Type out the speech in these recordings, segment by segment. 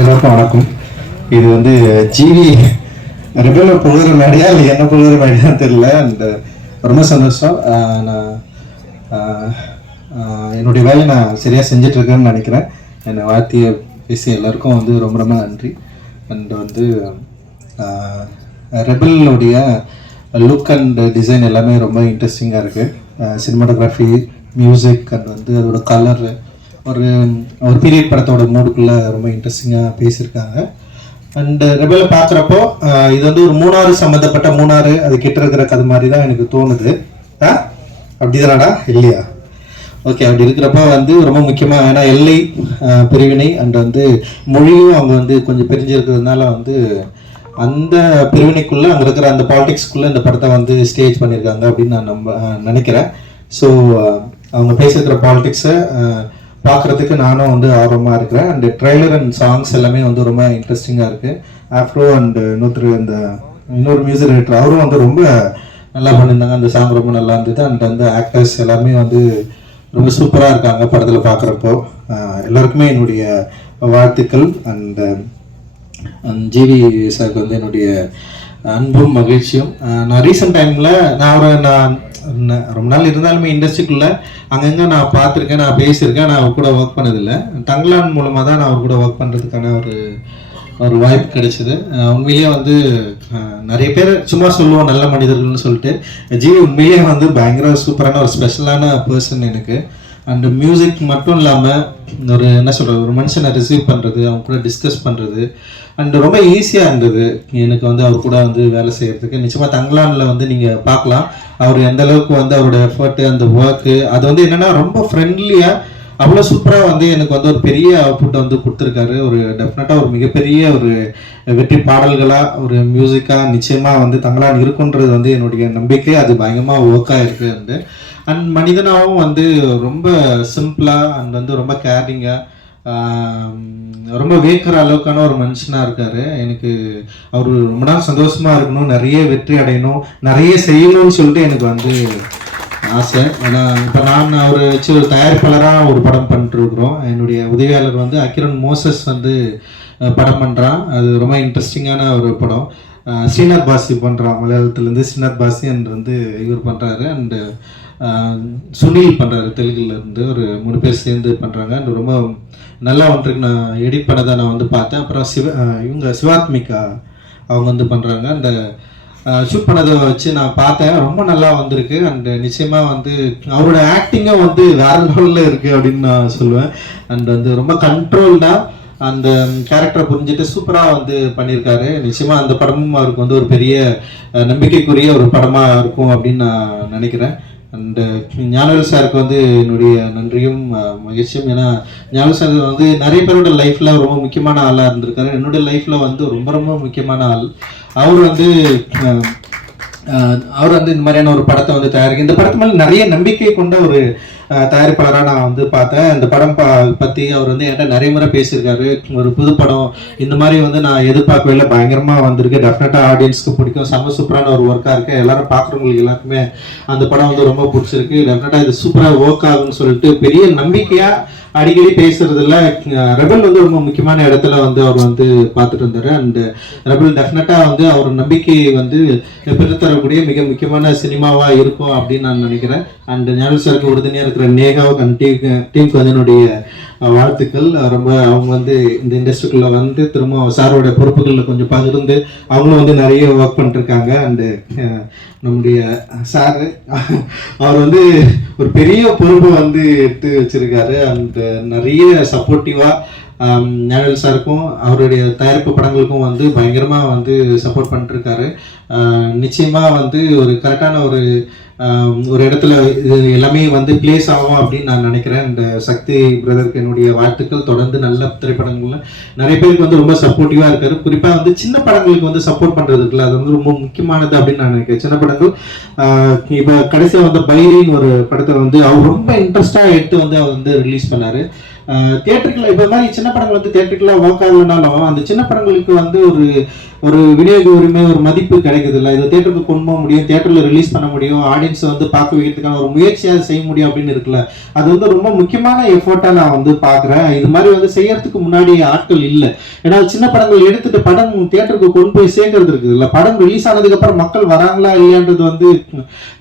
எல்லாருக்கும் வணக்கம். இது வந்து ஜிவி ரெகுல புழுகிற மேடையா இல்லை என்ன புகழ மேடையா தெரியல. அந்த ரொம்ப சந்தோஷம். நான் என்னுடைய வேலையை நான் சரியாக செஞ்சிட்ருக்கேன்னு நினைக்கிறேன். என்னை வாழ்த்திய பேசிய எல்லாருக்கும் வந்து ரொம்ப ரொம்ப நன்றி. அண்ட் வந்து ரெபலுடைய லுக் அண்ட் டிசைன் எல்லாமே ரொம்ப இன்ட்ரெஸ்டிங்காக இருக்குது சினிமாட்டோகிராஃபி மியூசிக் அண்ட் வந்து அதோட கலரு ஒரு ஒரு பீரியட் படத்தோட மூடுக்குள்ளே ரொம்ப இன்ட்ரெஸ்டிங்காக பேசியிருக்காங்க. அண்டு ரெபலை பார்க்குறப்போ இது வந்து ஒரு மூணாறு சம்மந்தப்பட்ட மூணாறு அது கிட்ட இருக்கிற கதை மாதிரி தான் எனக்கு தோணுது. ஆ? அப்படிதானடா? இல்லையா? ஓகே அப்படி இருக்கிறப்ப வந்து ரொம்ப முக்கியமாக ஏன்னா எல்லை பிரிவினை அண்ட் வந்து மொழியும் அவங்க வந்து கொஞ்சம் பிரிஞ்சிருக்கிறதுனால வந்து அந்த பிரிவினைக்குள்ளே அங்கே இருக்கிற அந்த பாலிடிக்ஸ்க்குள்ளே இந்த படத்தை வந்து ஸ்டேஜ் பண்ணியிருக்காங்க அப்படின்னு நான் நம்ப நினைக்கிறேன். ஸோ அவங்க பேசியிருக்கிற பாலிடிக்ஸை பார்க்குறதுக்கு நானும் வந்து ஆர்வமாக இருக்கிறேன். அண்ட் ட்ரெய்லர் அண்ட் சாங்ஸ் எல்லாமே வந்து ரொம்ப இன்ட்ரெஸ்டிங்காக இருக்குது ஆஃப்ரோ அண்ட் இன்னொருத்தர் அந்த இன்னொரு மியூசிக் டைரக்டர் அவரும் வந்து ரொம்ப நல்லா பண்ணியிருந்தாங்க. அந்த சாங் ரொம்ப நல்லா இருந்தது. அண்ட் அந்த ஆக்டர்ஸ் எல்லாமே வந்து ரொம்ப சூப்பராக இருக்காங்க படத்தில் பார்க்குறப்போ எல்லாருக்குமே என்னுடைய வாழ்த்துக்கள். அண்ட் ஜிவி சாருக்கு வந்து என்னுடைய அன்பும் மகிழ்ச்சியும். நான் ரீசெண்ட் டைமில் நான் ஒரு நான் ரொம்ப நாள் இருந்தாலுமே இண்டஸ்ட்ரிக்குள்ளே அங்கங்கே நான் பார்த்துருக்கேன் நான் பேசியிருக்கேன் நான் அவர் கூட ஒர்க் பண்ணதில்லை. டங்லான் மூலமாக தான் நான் அவர் கூட ஒர்க் பண்ணுறதுக்கான ஒரு ஒரு வாய்ப்பு கிடைச்சிது. உண்மையிலேயே வந்து நிறைய பேர் சும்மா சொல்லுவோம் நல்ல மனிதர்கள்னு சொல்லிட்டு. ஜி உண்மையிலேயே வந்து பயங்கர சூப்பரான ஒரு ஸ்பெஷலான பர்சன் எனக்கு. அண்ட் மியூசிக் மட்டும் இல்லாமல் ஒரு என்ன சொல்கிறது ஒரு மனுஷனை ரிசீவ் பண்ணுறது அவங்க கூட டிஸ்கஸ் பண்ணுறது அண்ட் ரொம்ப ஈஸியாக இருந்தது. எனக்கு வந்து அவர் கூட வந்து வேலை செய்கிறதுக்கு நிச்சயமாக தங்கலானில் வந்து நீங்கள் பார்க்கலாம். அவர் எந்த அளவுக்கு வந்து அவரோட எஃபர்ட் அந்த ஒர்க்கு அது வந்து என்னன்னா ரொம்ப ஃப்ரெண்ட்லியாக அவ்வளோ சூப்பராக வந்து எனக்கு வந்து ஒரு பெரிய அவுட்புட் வந்து கொடுத்துருக்காரு. ஒரு டெஃபினட்டாக ஒரு மிகப்பெரிய ஒரு வெற்றி பாடல்களாக ஒரு மியூசிக்காக நிச்சயமாக வந்து தங்களான் இருக்குன்றது வந்து என்னுடைய நம்பிக்கை. அது பயங்கரமாக ஒர்க்காக இருக்குது வந்து. அண்ட் மனிதனாகவும் வந்து ரொம்ப சிம்பிளாக அண்ட் வந்து ரொம்ப கேரிங்காக ரொம்ப வேக்கிற அளவுக்கான ஒரு மனுஷனாக இருக்காரு. எனக்கு அவர் ரொம்ப நாள் சந்தோஷமாக இருக்கணும் நிறைய வெற்றி அடையணும் நிறைய செய்யணும்னு சொல்லிட்டு எனக்கு வந்து ஆசை. ஆனால் இப்போ நான் அவரை வச்சு ஒரு தயாரிப்பாளராக ஒரு படம் பண்ணிட்டுருக்குறோம். என்னுடைய உதவியாளர் வந்து அக்கிரன் மோசஸ் வந்து படம் பண்ணுறான் அது ரொம்ப இன்ட்ரெஸ்டிங்கான ஒரு படம். ஸ்ரீநாத் பாசி பண்ணுறான் மலையாளத்துலேருந்து ஸ்ரீநாத் பாசி அண்ட் வந்து இவர் பண்ணுறாரு அண்டு சுனில் பண்ணுறாரு தெலுங்குலேருந்து ஒரு மூணு பேர் சேர்ந்து பண்ணுறாங்க அண்ட் ரொம்ப நல்லா வந்துருக்கு. நான் எடிட் பண்ணதை நான் வந்து பார்த்தேன். அப்புறம் சிவ இவங்க சிவாத்மிகா அவங்க வந்து பண்ணுறாங்க அந்த ஷூட் பண்ணதை வச்சு நான் பார்த்தேன். ரொம்ப நல்லா வந்திருக்கு. அண்டு நிச்சயமாக வந்து அவரோட ஆக்டிங்கும் வந்து வேற லெவலில் இருக்குது அப்படின்னு நான் சொல்லுவேன். அண்ட் வந்து ரொம்ப கண்ட்ரோல்டாக அந்த கேரக்டரை புரிஞ்சுட்டு சூப்பராக வந்து பண்ணியிருக்காரு. நிச்சயமாக அந்த படமும் அவருக்கு வந்து ஒரு பெரிய நம்பிக்கைக்குரிய ஒரு படமாக இருக்கும் அப்படின்னு நான் நினைக்கிறேன். அண்டு ஞானவேல் சாருக்கு வந்து என்னுடைய நன்றியும் மகிழ்ச்சியும். ஏன்னா ஞானவேல் சார் வந்து நிறைய பேரோட லைஃப்பில் ரொம்ப முக்கியமான ஆளாக இருந்திருக்காரு. என்னோட லைஃப்பில் வந்து ரொம்ப ரொம்ப முக்கியமான ஆள். அவர் வந்து அவர் வந்து இந்த மாதிரியான ஒரு படத்தை வந்து தயாரிக்க இந்த படத்து மேலே நிறைய நம்பிக்கை கொண்ட ஒரு தயாரிப்பாளராக நான் வந்து பார்த்தேன். இந்த படம் பா பற்றி அவர் வந்து என்கிட்ட நிறைய முறை பேசியிருக்காரு. ஒரு புது படம். இந்த மாதிரி வந்து நான் எதிர்பார்க்கவே இல்லை பயங்கரமாக வந்திருக்கு டெஃபினட்டாக ஆடியன்ஸ்க்கு பிடிக்கும். செம்ம சூப்பரான ஒரு ஒர்க்காக இருக்குது எல்லாரும் பார்க்குறவங்களுக்கு எல்லாருக்குமே அந்த படம் வந்து ரொம்ப பிடிச்சிருக்கு. டெஃபினட்டாக இது சூப்பராக ஒர்க் ஆகுன்னு சொல்லிட்டு பெரிய நம்பிக்கையாக அடிக்கடி பேசுறதுல ரெபல் வந்து ரொம்ப முக்கியமான இடத்துல வந்து அவர் வந்து பார்த்துட்டு இருந்தாரு. அண்ட் ரெபல் டெஃபினட்டா வந்து அவர் நம்பிக்கையை வந்து பெற்றுத்தரக்கூடிய மிக முக்கியமான சினிமாவா இருக்கும் அப்படின்னு நான் நினைக்கிறேன். அண்ட் ஞானல் சாருக்கு உறுதுணையா இருக்கிற நேகாவுக்கு அண்ட் டீம் டீமுக்கு வந்து என்னுடைய வாழ்த்துக்கள். ரொம்ப அவங்க வந்து இந்த இண்டஸ்ட்ரிக்குள்ள வந்து திரும்ப சாரோட பொறுப்புகளில் கொஞ்சம் பகிர்ந்து அவங்களும் வந்து நிறைய ஒர்க் பண்ணிட்டுருக்காங்க. அண்டு நம்முடைய சார் அவர் வந்து ஒரு பெரிய பொறுப்பை வந்து எடுத்து வச்சிருக்காரு. அண்ட் நிறைய சப்போர்ட்டிவாக நேரல் சாருக்கும் அவருடைய தயாரிப்பு படங்களுக்கும் வந்து பயங்கரமாக வந்து சப்போர்ட் பண்ணிட்டுருக்காரு. நிச்சயமாக வந்து ஒரு கரெக்டான ஒரு ஒரு இடத்துல இது எல்லாமே வந்து பிளேஸ் ஆகும் அப்படின்னு நான் நினைக்கிறேன். இந்த சக்தி பிரதருக்கு என்னுடைய வாழ்த்துக்கள். தொடர்ந்து நல்ல திரைப்படங்கள்ல நிறைய பேருக்கு வந்து ரொம்ப சப்போர்ட்டிவாக இருக்காரு. குறிப்பாக வந்து சின்ன படங்களுக்கு வந்து சப்போர்ட் பண்ணுறதுக்குல அது வந்து ரொம்ப முக்கியமானது அப்படின்னு நான் நினைக்கிறேன். சின்ன படங்கள் இப்போ கடைசியில் வந்த பைரின்னு ஒரு படத்தை வந்து அவர் ரொம்ப இன்ட்ரெஸ்டாக எடுத்து வந்து அவர் வந்து ரிலீஸ் பண்ணாரு. தேட்டருக்குள்ள இப்போ மாதிரி சின்ன படங்கள் வந்து தேட்டருக்குலாம் ஒர்க் ஆகலைனாலும் அந்த சின்ன படங்களுக்கு வந்து ஒரு ஒரு விநியோக உரிமை ஒரு மதிப்பு கிடைக்குது இல்லை இதை தேட்டருக்கு கொண்டு போக முடியும் தேட்டரில் ரிலீஸ் பண்ண முடியும் ஆடியன்ஸ் வந்து பார்க்க வைக்கிறதுக்கான ஒரு முயற்சியாக செய்ய முடியும் அப்படின்னு இருக்குல்ல. அது வந்து ரொம்ப முக்கியமான எஃபோர்ட்டாக நான் வந்து பார்க்குறேன். இது மாதிரி வந்து செய்யறதுக்கு முன்னாடி ஆட்கள் இல்லை. ஏன்னா சின்ன படங்கள் எடுத்துட்டு படம் தேட்டருக்கு கொண்டு போய் சேர்க்கறது இருக்குது இல்லை படம் ரிலீஸ் ஆனதுக்கப்புறம் மக்கள் வராங்களா இல்லையான்றது வந்து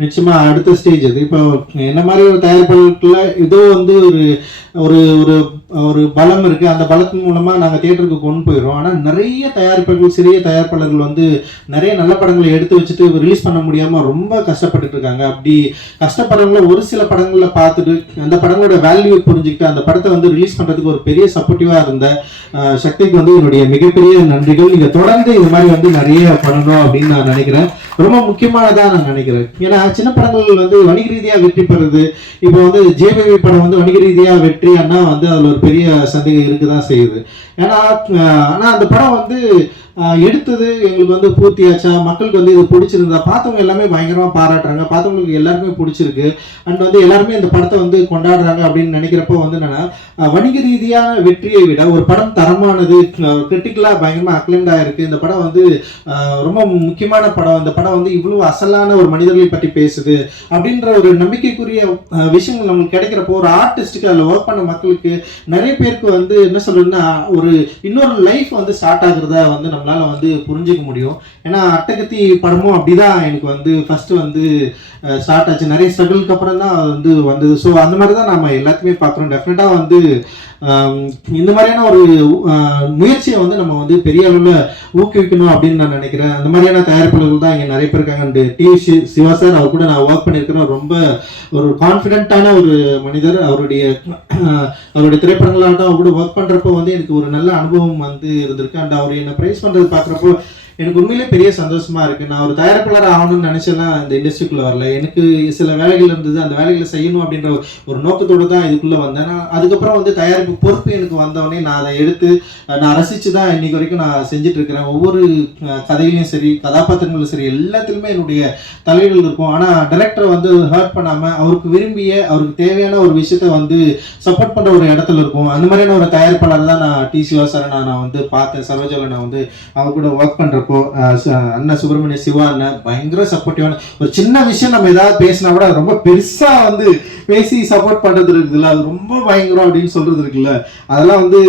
நிச்சயமாக அடுத்த ஸ்டேஜ் அது. இப்போ என்ன மாதிரி ஒரு தயாரிப்பாளர்களில் ஏதோ வந்து ஒரு ஒரு ஒரு ஒரு பலம் இருக்குது அந்த பலத்தின் மூலமாக நாங்கள் தியேட்டருக்கு கொண்டு போயிடுறோம். ஆனால் நிறைய தயாரிப்பாளர்கள் சிறிய தயாரிப்பாளர்கள் வந்து நிறைய நல்ல படங்களை எடுத்து வச்சுட்டு ரிலீஸ் பண்ண முடியாமல் ரொம்ப கஷ்டப்பட்டுட்டு இருக்காங்க. அப்படி கஷ்டப்படுறவங்கள ஒரு சில படங்களில் பார்த்துட்டு அந்த படங்களோட வேல்யூ புரிஞ்சுக்கிட்டு அந்த படத்தை வந்து ரிலீஸ் பண்ணுறதுக்கு ஒரு பெரிய சப்போர்ட்டிவாக இருந்த சக்திக்கு வந்து என்னுடைய மிகப்பெரிய நன்றிகள். நீங்கள் தொடர்ந்து இது மாதிரி வந்து நிறைய பண்ணணும் அப்படின்னு நான் நினைக்கிறேன். ரொம்ப முக்கியமானதாக நான் நினைக்கிறேன். ஏன்னா சின்ன படங்கள் வந்து வணிக ரீதியாக வெற்றி பெறுது. இப்போ வந்து ஜேபிவி படம் வந்து வணிக ரீதியாக வெற்றி அண்ணா வந்து அதுல ஒரு பெரிய சந்தேகம் இருக்குதான் செய்யுது. ஏன்னா ஆனால் ஆனா அந்த படம் வந்து எடுத்தது எங்களுக்கு வந்து பூர்த்தியாச்சா? மக்களுக்கு வந்து இது பிடிச்சிருந்தா பார்த்தவங்க எல்லாமே பயங்கரமாக பாராட்டுறாங்க. பார்த்தவங்களுக்கு எல்லாருக்குமே பிடிச்சிருக்கு. அண்ட் வந்து எல்லாருமே இந்த படத்தை வந்து கொண்டாடுறாங்க அப்படின்னு நினைக்கிறப்போ வந்து என்னன்னா வணிக ரீதியான வெற்றியை விட ஒரு படம் தரமானது கிரிட்டிக்கலாக பயங்கரமாக அக்ளைம்டா ஆகிருக்கு இந்த படம் வந்து ரொம்ப முக்கியமான படம். இந்த படம் வந்து இவ்வளவு அசலான ஒரு மனிதர்களை பற்றி பேசுது அப்படின்ற ஒரு நம்பிக்கைக்குரிய விஷயங்கள் நம்மளுக்கு கிடைக்கிறப்போ ஒரு ஆர்டிஸ்ட்டுக்கு அதில் ஒர்க் பண்ண மக்களுக்கு நிறைய பேருக்கு வந்து என்ன சொல்றதுன்னா ஒரு இன்னொரு லைஃப் வந்து ஸ்டார்ட் ஆகுறதா வந்து நம்ம நம்மளால் வந்து புரிஞ்சுக்க முடியும். ஏன்னா அட்டகத்தி படமும் அப்படிதான் எனக்கு வந்து ஃபர்ஸ்ட் வந்து ஸ்டார்ட் ஆச்சு. நிறைய ஸ்ட்ரகிளுக்கு அப்புறம் தான் வந்து வந்தது. ஸோ அந்த மாதிரி தான் நம்ம எல்லாத்தையுமே பார்க்குறோம். டெஃபினட்டாக வந்து இந்த மாதிரியான ஒரு முயற்சியை வந்து நம்ம வந்து பெரிய அளவில் ஊக்குவிக்கணும் அப்படின்னு நான் நினைக்கிறேன். அந்த மாதிரியான தயாரிப்பாளர்கள் தான் இங்கே நிறைய பேர் இருக்காங்க. And T C Siva sir அவர் கூட நான் ஒர்க் பண்ணியிருக்கிறேன். ரொம்ப ஒரு கான்ஃபிடென்ட்டான ஒரு மனிதர். அவருடைய அவருடைய திரைப்படங்களாகட்டும் அவர் கூட ஒர்க் பண்ணுறப்போ வந்து எனக்கு ஒரு நல்ல அனுபவம் வந்து இருந்திருக்கு. அண்ட் அவர் என்னை ப்ரைஸ் பண்ணுறது பார்க்குறப்போ எனக்கு உண்மையிலே பெரிய சந்தோஷமா இருக்கு. நான் ஒரு தயாரிப்பாளர் ஆகணும்னு நினைச்செல்லாம் இந்த இண்டஸ்ட்ரிக்குள்ள வரல. எனக்கு சில வேலைகள் இருந்தது. அந்த வேலைகளை செய்யணும் அப்படின்ற ஒரு நோக்கத்தோடு தான் இதுக்குள்ள வந்தேன். நான் அதுக்கப்புறம் வந்து தயாரிப்பு பொறுப்பு எனக்கு வந்தவொடனே நான் அதை எடுத்து நான் ரசிச்சு தான் இன்னைக்கு வரைக்கும் நான் செஞ்சுட்டு இருக்கிறேன். ஒவ்வொரு கதையிலையும் சரி கதாபாத்திரங்களும் சரி எல்லாத்துலேயுமே என்னுடைய தலைகள் இருக்கும். ஆனா டைரக்டரை வந்து ஹர்ட் பண்ணாம அவருக்கு விரும்பிய அவருக்கு தேவையான ஒரு விஷயத்த வந்து சப்போர்ட் பண்ற ஒரு இடத்துல இருக்கும். அந்த மாதிரியான ஒரு தயாரிப்பாளர் தான் நான் டி சிவா சாரை நான் வந்து பார்த்தேன். சரோஜாவில் நான் வந்து அவர் கூட ஒர்க் பண்றப்போ. இருக்கும் அண்ணன் சுப்பிரமணிய சிவா அண்ணன் பயங்கர சப்போர்ட்டிவான ஒரு சின்ன விஷயம் நம்ம ஏதாவது பேசினா கூட ரொம்ப பெருசா வந்து பேசி சப்போர்ட் பண்றது இருக்குல்ல அது ரொம்ப பயங்கரம் அப்படின்னு சொல்றது இருக்குல்ல. அதெல்லாம் வந்து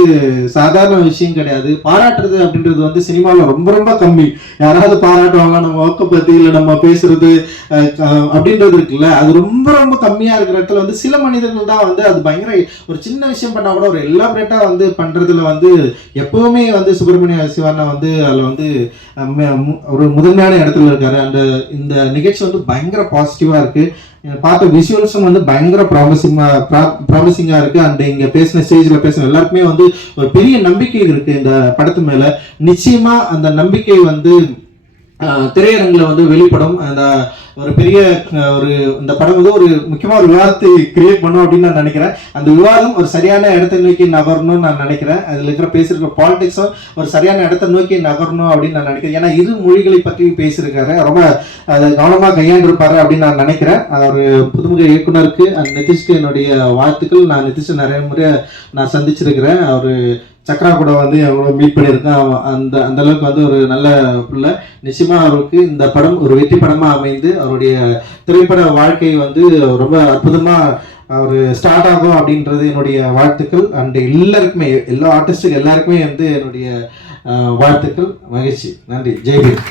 சாதாரண விஷயம் கிடையாது. பாராட்டுறது அப்படின்றது வந்து சினிமாவில் ரொம்ப ரொம்ப கம்மி. யாராவது பாராட்டுவாங்க நம்ம ஒர்க்கை பத்தி இல்லை நம்ம பேசுறது அப்படின்றது இருக்குல்ல. அது ரொம்ப ரொம்ப கம்மியா இருக்கிற இடத்துல வந்து சில மனிதர்கள் தான் வந்து அது பயங்கர ஒரு சின்ன விஷயம் பண்ணா கூட ஒரு எலாபரேட்டா வந்து பண்றதுல வந்து எப்பவுமே வந்து சுப்பிரமணிய சிவானா வந்து அதுல வந்து ஒரு முதன்மையான இடத்துல இருக்காரு. அண்ட் இந்த நிகழ்ச்சி வந்து பயங்கர பாசிட்டிவா இருக்கு. பார்த்த விஷுவல்ஸும் வந்து பயங்கர ப்ராமிசிங்கா ப்ராமிசிங்கா இருக்கு. அண்ட் இங்க பேசின ஸ்டேஜ்ல பேசின எல்லாருக்குமே வந்து ஒரு பெரிய நம்பிக்கை இருக்கு இந்த படத்து மேல. நிச்சயமா அந்த நம்பிக்கை வந்து திரையரங்கில் வந்து வெளிப்படும் அந்த ஒரு பெரிய ஒரு இந்த படம் வந்து ஒரு முக்கியமாக ஒரு விவாதத்தை கிரியேட் பண்ணும் அப்படின்னு நான் நினைக்கிறேன். அந்த விவாதம் ஒரு சரியான இடத்தை நோக்கி நகரணும்னு நான் நினைக்கிறேன். அதில் இருக்கிற பேசியிருக்கிற பாலிடிக்ஸும் ஒரு சரியான இடத்தை நோக்கி நகரணும் அப்படின்னு நான் நினைக்கிறேன். ஏன்னா இரு மொழிகளை பற்றி பேசியிருக்காரு. ரொம்ப அதை கவனமாக கையாண்டிருப்பாரு அப்படின்னு நான் நினைக்கிறேன். அவர் புதுமுக இயக்குனருக்கு அந்த நிதிஷ்க்கு என்னுடைய வாழ்த்துக்கள். நான் நிதிஷ் நிறைய முறை நான் சந்திச்சிருக்கிறேன். அவர் சக்ரா கூட வந்து எவ்வளோ மீட் பண்ணியிருக்கேன் அவன் அந்த அந்த அளவுக்கு வந்து ஒரு நல்ல பிள்ளை. நிச்சயமாக அவருக்கு இந்த படம் ஒரு வெற்றி படமாக அமைந்து அவருடைய திரைப்பட வாழ்க்கை வந்து ரொம்ப அற்புதமாக அவர் ஸ்டார்ட் ஆகும் அப்படின்றது என்னுடைய வாழ்த்துக்கள். அண்ட் எல்லாருக்குமே எல்லா ஆர்டிஸ்ட்டுக்கு எல்லாருக்குமே வந்து என்னுடைய வாழ்த்துக்கள். மகிழ்ச்சி. நன்றி. ஜெய்பீர்